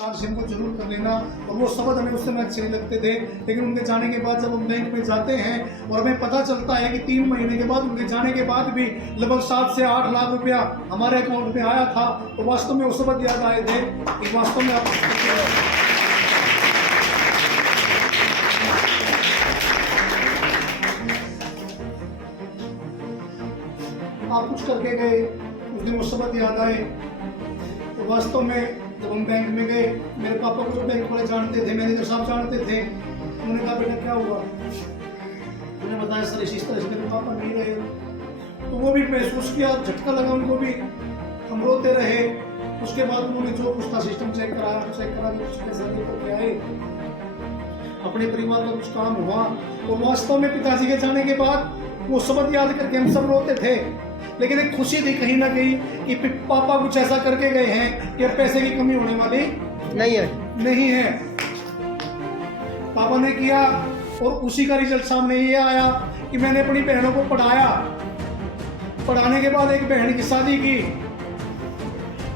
को जरूर कर लेना। और वो शब्द हमें उस समय अच्छे नहीं लगते थे, लेकिन उनके जाने के बाद जब हम बैंक में जाते हैं और हमें पता चलता है कि 3 महीने के बाद उनके जाने के बाद भी लगभग 7 से 8 लाख रुपया हमारे अकाउंट में आया था, तो वास्तव में वो शब्द याद आए थे कि वास्तव में आप कुछ करके गए, उस दिन वो शब्द याद आए। तो वास्तव में जब हम बैंक में गए, मेरे पापा को बैंक वाले जानते थे, मैनेजर साहब जानते थे। उन्होंने कहा बेटा क्या हुआ? उन्होंने बताया सर इस तरह से मेरे पापा नहीं रहे। तो वो भी महसूस किया, झटका लगा उनको भी, हम रोते रहे। उसके बाद उन्होंने जो कुछ था सिस्टम चेक करा कुछ पैसे लेकर आए, अपने परिवार का कुछ काम हुआ। और वास्तव में पिताजी के जाने के बाद वो शब्द याद करके हम सब रोते थे, लेकिन एक खुशी थी कहीं ना कहीं कि पापा कुछ ऐसा करके गए हैं कि पैसे की कमी होने वाली नहीं है। पापा ने किया और उसी का रिजल्ट सामने ये आया कि मैंने अपनी बहनों को पढ़ाया, पढ़ाने के बाद एक बहन की शादी की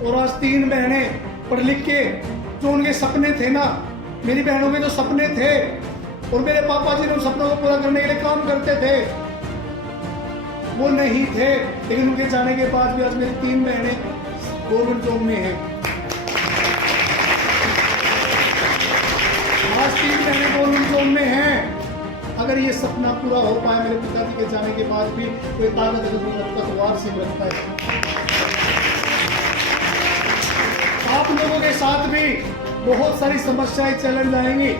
और आज 3 बहनें पढ़ लिख के जो उनके सपने थे ना, मेरी बहनों के जो सपने थे और मेरे पापा जी ने उन सपनों को पूरा करने के लिए काम करते थे, वो नहीं थे। लेकिन उनके जाने के बाद भी आज मेरी 3 बहनें गवर्नमेंट जॉब में हैं। आज 3 बहनें गवर्नमेंट जॉब में हैं। अगर ये सपना पूरा हो पाए मेरे पिताजी के जाने के बाद भी, कोई ताकत तो वार से रखता है। आप लोगों के साथ भी बहुत सारी समस्याएं चैलेंज आएंगी,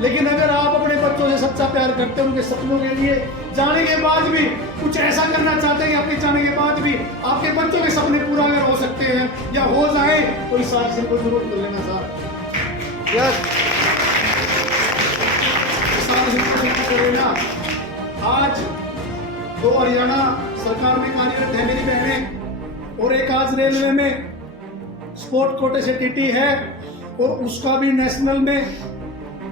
लेकिन अगर आप अपने बच्चों से सच्चा प्यार करते हैं, उनके सपनों के लिए जाने के बाद भी कुछ ऐसा करना चाहते हैं कि आपके जाने के बाद भी आपके बच्चों के सपने पूरा अगर हो सकते हैं या हो जाए, तो इस साल से को जरूर कर लेना सर। आज 2 हरियाणा सरकार में कार्यरत है मेरी बहनें, और एक आज रेलवे में स्पोर्ट कोटे से टीटी है, और उसका भी नेशनल में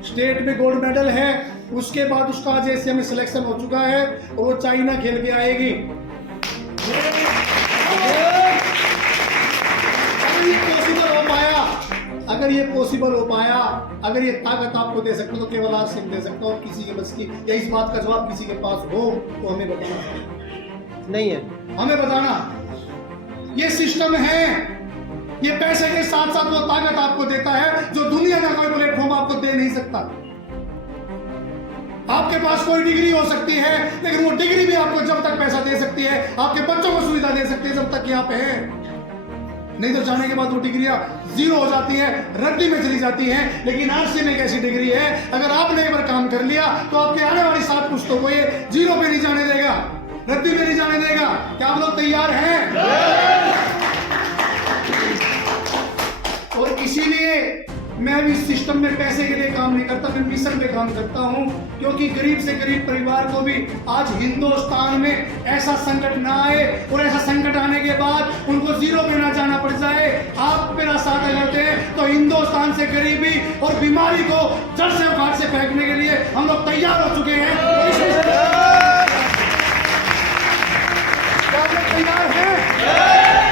स्टेट में गोल्ड मेडल है। उसके बाद उसका आज एशिया में सिलेक्शन हो चुका है और वो चाइना खेल के आएगी। अगर ये पॉसिबल हो पाया, अगर ये ताकत आपको दे सकते तो केवल आज सिंह दे सकता हूँ, किसी के बस की या इस बात का जवाब किसी के पास हो तो हमें बताना नहीं है, हमें बताना। ये सिस्टम है, ये पैसे के साथ साथ वो ताकत आपको देता है जो दुनिया का कोई प्लेटफॉर्म आपको दे नहीं सकता। आपके पास कोई डिग्री हो सकती है, लेकिन वो डिग्री भी आपको जब तक पैसा दे सकती है, आपके बच्चों को सुविधा दे सकती है जब तक यहाँ पे है। नहीं तो जाने के बाद वो डिग्रियां जीरो हो जाती है, रद्दी में चली जाती हैं। लेकिन आरसीएम एक ऐसी डिग्री है, अगर आपने एक बार काम कर लिया तो आपके आने वाली 7 पुश्तों को ये जीरो पे नहीं जाने देगा, रद्दी में नहीं जाने देगा। क्या आप लोग तैयार हैं? और इसीलिए मैं भी सिस्टम में पैसे के लिए काम नहीं करता, मैं मिशन पे काम करता हूं, क्योंकि गरीब से गरीब परिवार को भी आज हिंदुस्तान में ऐसा संकट ना आए, और ऐसा संकट आने के बाद उनको जीरो पे ना जाना पड़ जाए। आप मेरा साथ करते हैं तो हिंदुस्तान से गरीबी और बीमारी को जड़ से उखाड़ से फेंकने के लिए हम लोग तैयार हो चुके हैं। तैयार हैं?